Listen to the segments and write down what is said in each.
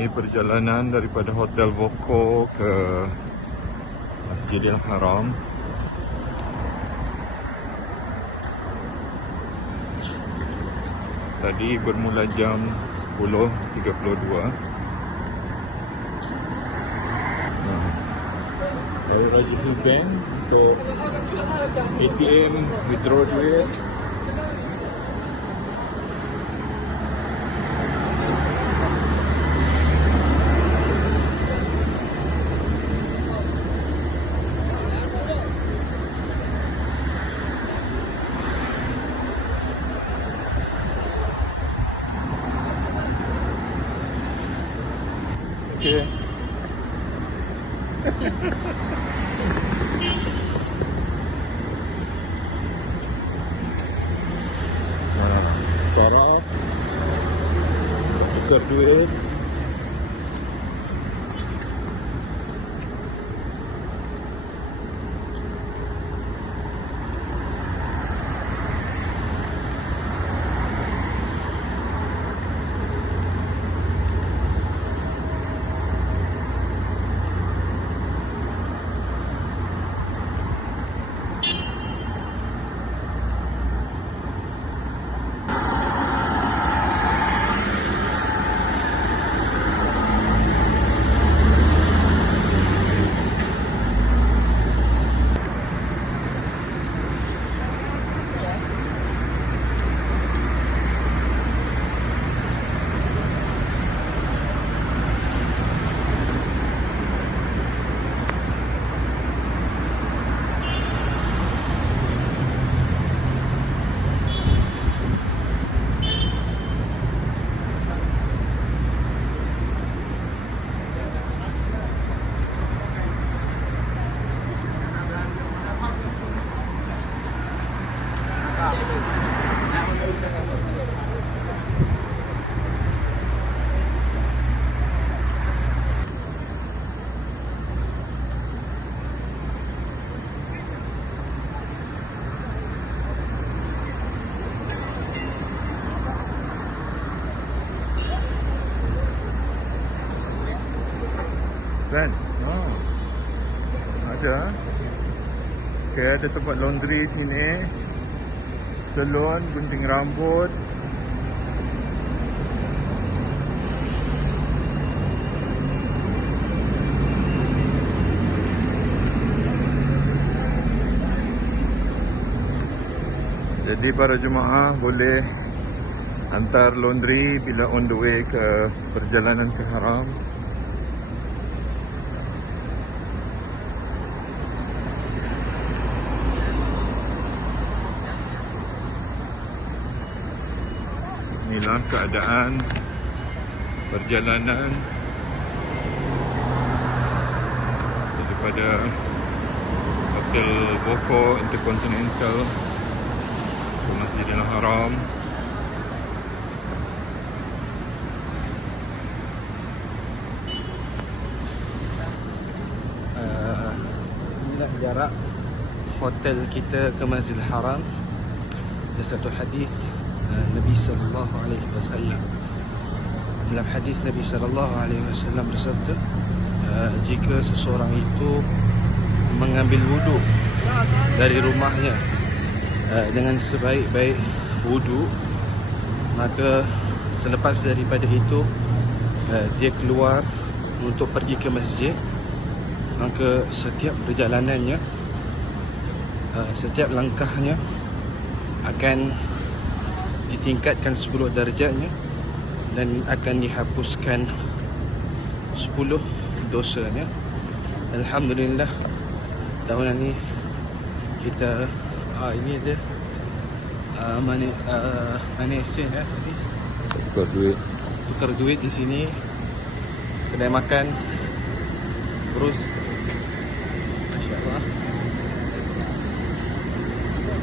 Ini perjalanan daripada Hotel Voco ke Masjidil Haram. Tadi bermula jam 10.32. Raya Raja Hill Bank untuk ATM withdraw duit. Okay. Sarah tukar duit. Kan? Oh. Ada. Okay, ada tempat laundry sini. Salon, gunting rambut. Jadi para jemaah boleh hantar laundry bila on the way ke perjalanan ke Haram. Inilah keadaan perjalanan daripada Hotel Voco Intercontinental ke Masjidil Haram. Inilah jarak hotel kita ke Masjidil Haram. Ada satu hadis Nabi sallallahu alaihi wasallam. Dalam hadis Nabi sallallahu alaihi wasallam bersabda, jika seseorang itu mengambil wuduk dari rumahnya dengan sebaik-baik wuduk, maka selepas daripada itu dia keluar untuk pergi ke masjid, maka setiap perjalanannya, setiap langkahnya akan ditingkatkan 10 darjatnya dan akan dihapuskan 10 dosanya. Alhamdulillah, tahun ini kita ini ada money exchange sini. Tukar duit di sini. Kedai makan terus, masya-Allah.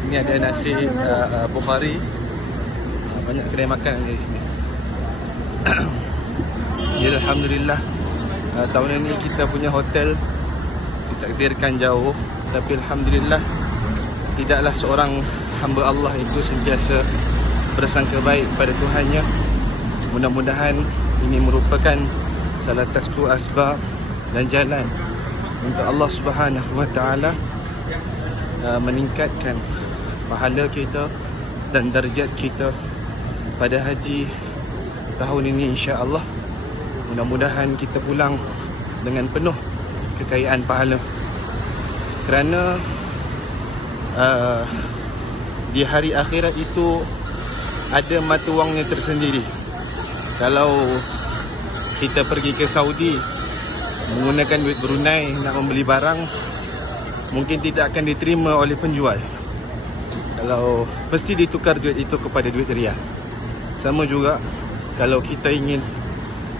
Ini ada nasi Bukhari. Banyak kedai makan di sini. Ya, alhamdulillah, tahun ini kita punya hotel ditakdirkan jauh, tapi alhamdulillah tidaklah seorang hamba Allah itu sentiasa bersangka baik pada Tuhannya. Mudah-mudahan ini merupakan salah satu asbab dan jalan untuk Allah Subhanahu Wa Taala meningkatkan pahala kita dan darjat kita pada haji tahun ini, insya-Allah. Mudah-mudahan kita pulang dengan penuh kekayaan pahala. Kerana di hari akhirat itu ada mata wangnya tersendiri. Kalau kita pergi ke Saudi menggunakan duit Brunei nak membeli barang, mungkin tidak akan diterima oleh penjual. Kalau mesti ditukar duit itu kepada duit riyal. Sama juga kalau kita ingin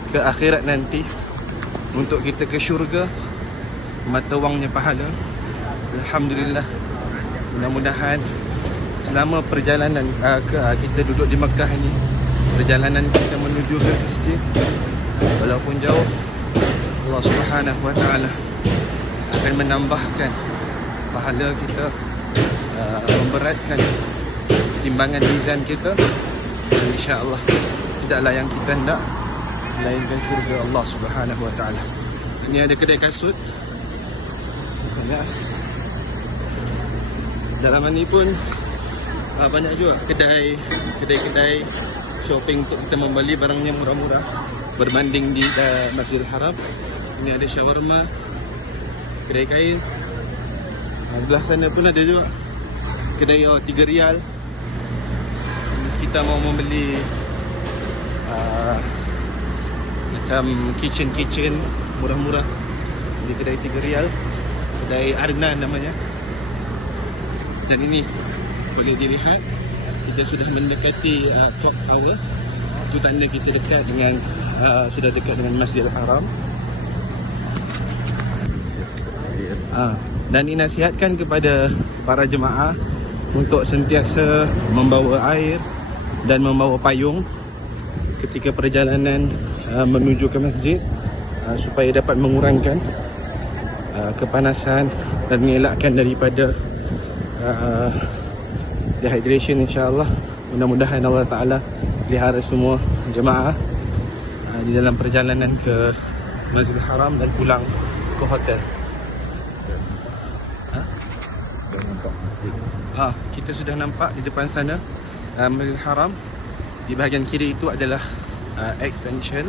ke akhirat nanti, untuk kita ke syurga, mata wangnya pahala. Alhamdulillah. Mudah-mudahan selama perjalanan kita duduk di Mekah ini, perjalanan kita menuju ke masjid, walaupun jauh, Allah Subhanahu Wa Taala akan menambahkan pahala kita, memberatkan timbangan mizan kita, dan insya-Allah tidaklah yang kita hendak melainkan syurga Allah Subhanahu Wa Taala. Ini ada kedai kasut. Dalam ni pun banyak juga kedai shopping untuk kita membeli barangnya murah-murah berbanding di Masjidil Haram. Ini ada shawarma, kedai kain. Belah sana pun ada juga kedai 3 rial. Jika kita mau membeli macam kitchen murah-murah di kedai 3 rial, kedai Arnan namanya. Dan ini boleh dilihat kita sudah mendekati Clock Tower. Itu tanda kita dekat dengan sudah dekat dengan Masjidil Haram. Dan dinasihatkan kepada para jemaah untuk sentiasa membawa air dan membawa payung ketika perjalanan menuju ke masjid, supaya dapat mengurangkan kepanasan dan mengelakkan daripada dehydration, insya-Allah. Mudah-mudahan Allah Ta'ala pelihara semua jemaah di dalam perjalanan ke Masjidil Haram dan pulang ke hotel. Kita sudah nampak di depan sana Masjidil Haram. Di bahagian kiri itu adalah expansion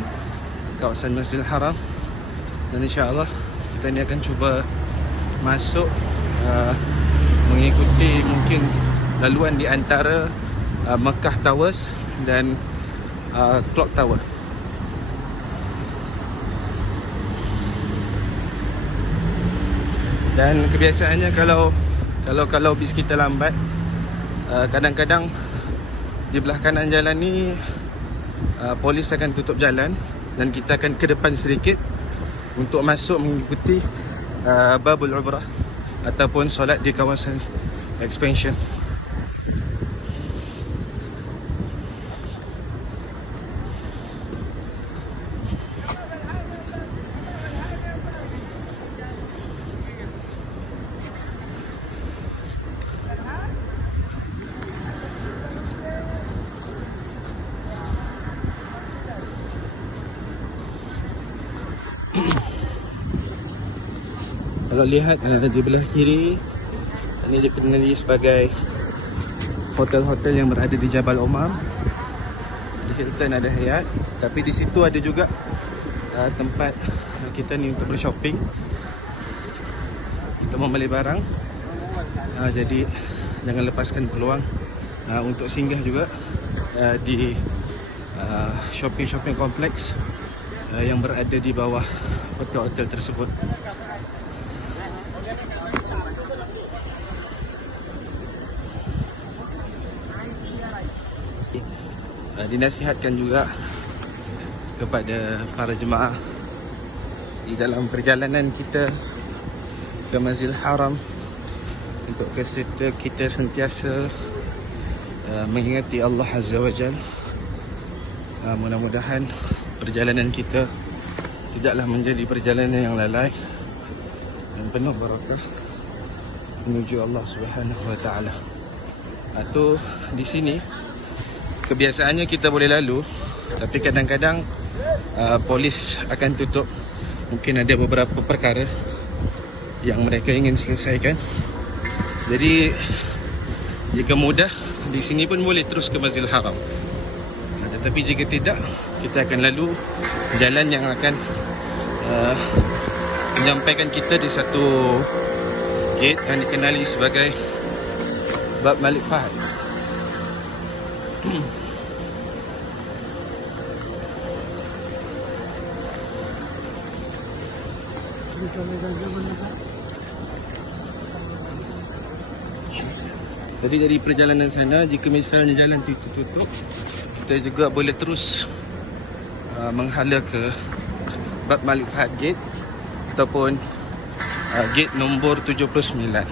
kawasan Masjidil Haram. Dan insya-Allah kita ni akan cuba masuk mengikuti mungkin laluan di antara Mekah Towers dan Clock Tower. Dan kebiasaannya kalau bis kita lambat, kadang-kadang di belah kanan jalan ni polis akan tutup jalan dan kita akan ke depan sedikit untuk masuk mengikuti Babul Umrah ataupun solat di kawasan expansion. Kalau lihat di belah kiri, ini dikenali sebagai hotel-hotel yang berada di Jabal Omar. Di Hilton ada Hyatt, tapi di situ ada juga tempat kita ni untuk bershopping, untuk membeli barang. Jadi jangan lepaskan peluang untuk singgah juga di shopping kompleks yang berada di bawah hotel-hotel tersebut. Dinasihatkan juga kepada para jemaah di dalam perjalanan kita ke Masjidil Haram untuk kita sentiasa mengingati Allah Azza wa Jalla. Mudah-mudahan perjalanan kita tidaklah menjadi perjalanan yang lalai dan penuh barakah menuju Allah Subhanahu wa Ta'ala. Atau di sini kebiasaannya kita boleh lalu, tapi kadang-kadang polis akan tutup. Mungkin ada beberapa perkara yang mereka ingin selesaikan. Jadi jika mudah, di sini pun boleh terus ke Masjidil Haram. Tetapi jika tidak, kita akan lalu jalan yang akan menyampaikan kita di satu gate yang dikenali sebagai Bab Malik Fahad. Jadi dari perjalanan sana, jika misalnya jalan itu tutup, kita juga boleh terus menghala ke Bab Malik Fahad Gate ataupun gate nombor 79.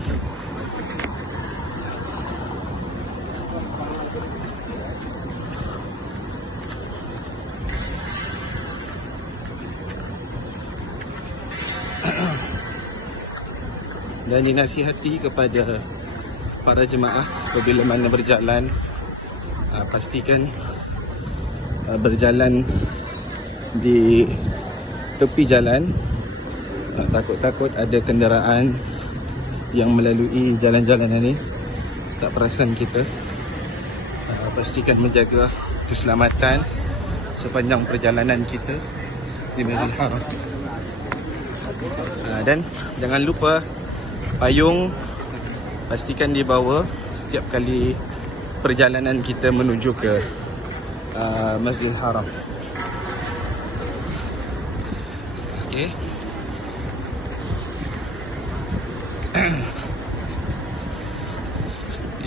Dan dinasihati kepada para jemaah apabila mana berjalan, pastikan berjalan di tepi jalan. Takut-takut ada kenderaan yang melalui jalan-jalan ini tak perasan kita. Pastikan menjaga keselamatan sepanjang perjalanan kita di Masjidil Haram. Dan jangan lupa payung, pastikan dibawa setiap kali perjalanan kita menuju ke Masjidil Haram. Okey.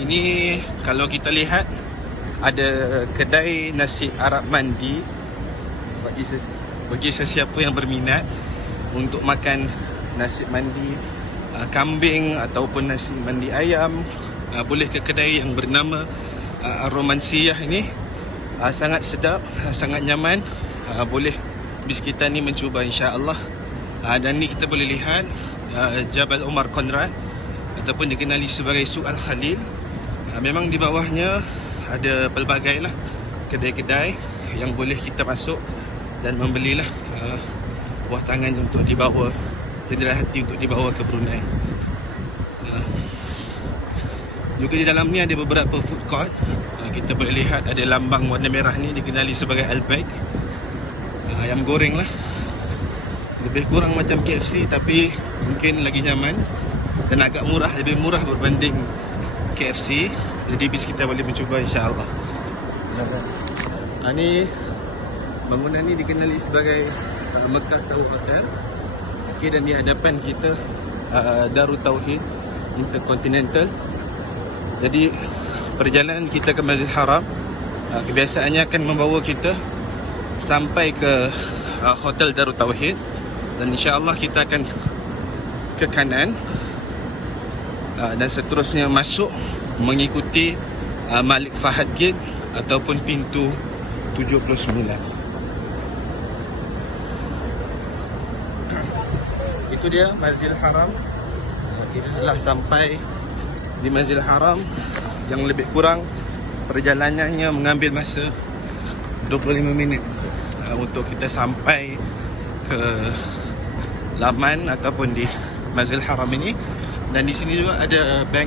Ini kalau kita lihat ada kedai nasi Arab mandi bagi sesiapa yang berminat untuk makan nasi mandi kambing ataupun nasi mandi ayam, boleh ke kedai yang bernama Romansiyah ini. Sangat sedap, sangat nyaman. Boleh bis kita ni mencuba insya-Allah. Dan ni kita boleh lihat Jabal Umar Conrad ataupun dikenali sebagai Suq Al-Khalil. Memang di bawahnya ada pelbagai lah kedai-kedai yang boleh kita masuk dan membelilah buah tangan untuk dibawa, cendera hati untuk dibawa ke Brunei. Juga di dalam ni ada beberapa food court. Kita boleh lihat ada lambang warna merah ni dikenali sebagai Al-Baik. Ayam goreng lah, lebih kurang macam KFC tapi mungkin lagi nyaman dan agak murah, lebih murah berbanding KFC. Jadi bis kita boleh mencuba insya-Allah. Ini bangunan ni dikenali sebagai Mekah Tower Hotel. Okay, dan di hadapan kita Darut Tauhid Intercontinental. Jadi perjalanan kita ke Masjidil Haram kebiasaannya akan membawa kita sampai ke Hotel Darut Tauhid, dan insya-Allah kita akan ke kanan dan seterusnya masuk mengikuti Malik Fahad Gate ataupun pintu 79. Itu dia Masjidil Haram. Kita telah sampai di Masjidil Haram yang lebih kurang perjalanannya mengambil masa 25 minit untuk kita sampai ke laman ataupun di Masjidil Haram ini. Dan di sini juga ada bank,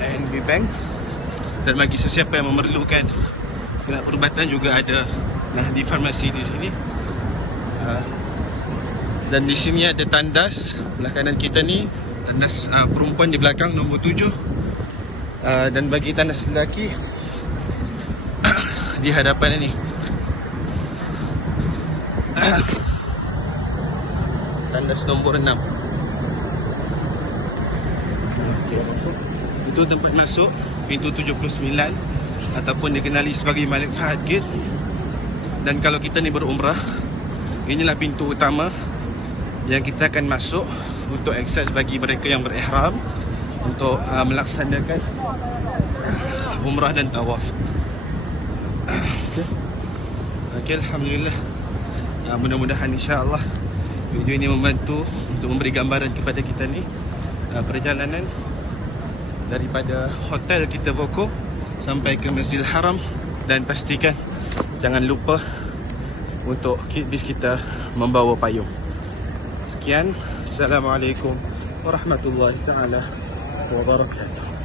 ANB Bank, dan bagi sesiapa yang memerlukan perubatan juga ada di farmasi di sini. Dan di sini ada tandas belah kanan kita ni, tandas perempuan di belakang nombor 7. Dan bagi tandas lelaki di hadapan ini. Tandas nombor 6. Okay, itu tempat masuk pintu 79 ataupun dikenali sebagai Malik Fahad Gate. Dan kalau kita ni berumrah, inilah pintu utama yang kita akan masuk untuk akses bagi mereka yang berihram untuk melaksanakan umrah dan tawaf. Okay, alhamdulillah. Mudah-mudahan insya-Allah video ini membantu untuk memberi gambaran kepada kita ni perjalanan daripada hotel kita Voco sampai ke Masjidil Haram. Dan pastikan jangan lupa untuk bis kita membawa payung. Sekian, Assalamualaikum warahmatullahi taala wabarakatuh.